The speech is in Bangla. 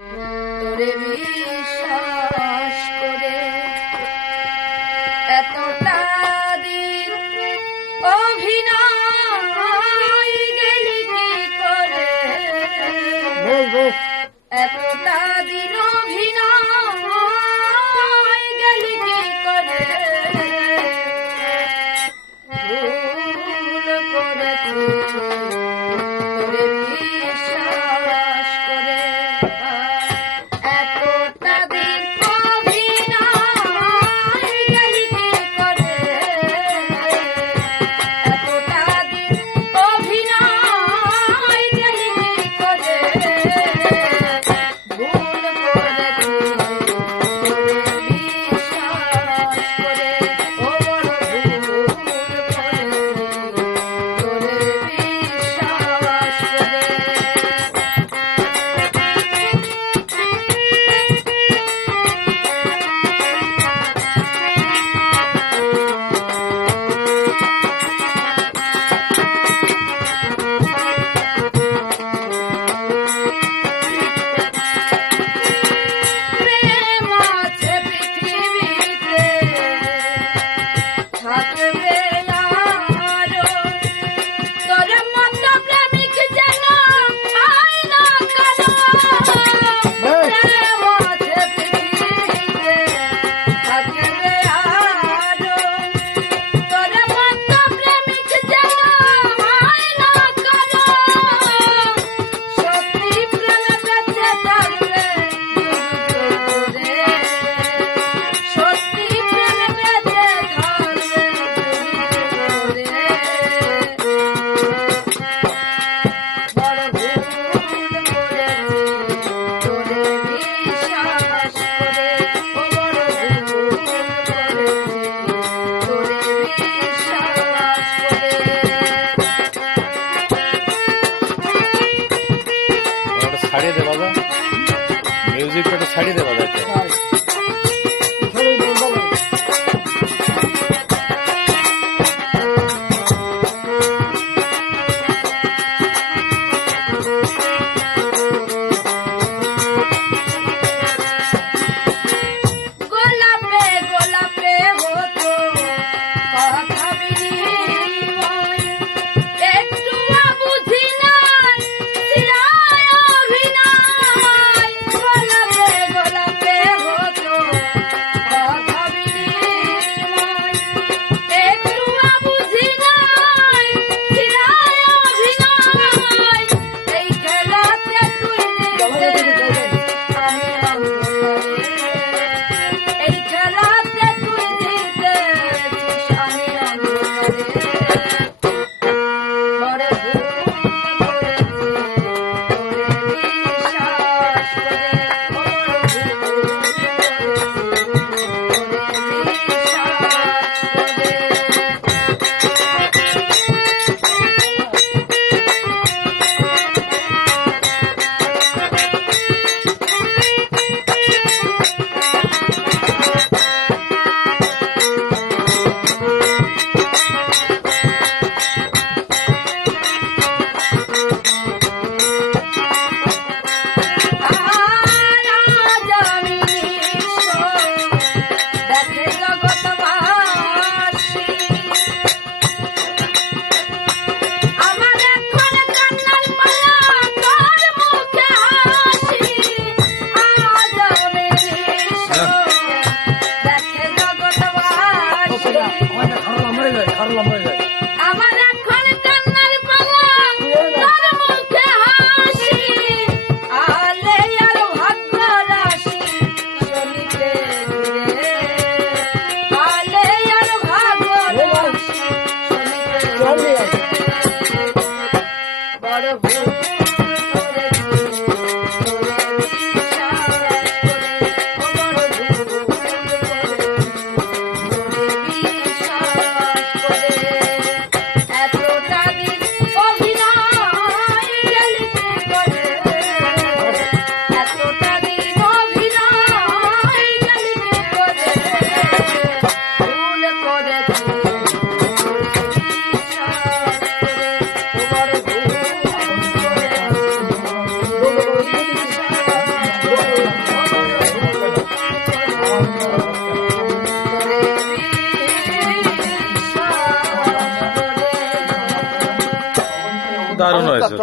তোরে বিশ্বাস করে এতটা দিন অভিনয় গেলি কি করে, এতটা দিন অভিনয় গেলি কি করে, ভুল করেছি তোরে বিশ্বাস করে। এতটা দিন অভিনয় গেলি কি করে, এতটা দিন অভিনয় গেলি কি করে, ভুল করেছি তোরে বিশ্বাস করে। ও বড় ভুল করেছি তোরে বিশ্বাস করে। প্রেম আছে পৃথিবীতে, থাকবে আরো, তোর মতো প্রেমিক যেন হয় না কারো। প্রেম আছে পৃথিবীতে, থাকবে আরো, তোর মতো প্রেমিক যেন হয় না কারো। সত্যি প্রেম বেঁচে থাকবে রে, সত্যি প্রেম বেঁচে থাকবে রে। বড় ভুল করেছি তোরে বিশ্বাস করে। ও বড় ভুল করেছি তোরে বিশ্বাস করে। ওটা ছাড়িয়ে দে বাবা, মিউজিকটা একটু ছাড়িয়ে দে বাবা একটা। গোলাপে গোলাপে হতো কথা বিনিময়, একটু বুঝি নাই চিরায় অভিনয়। গোলাপে গোলাপে হতো দারুণ হয়েছে।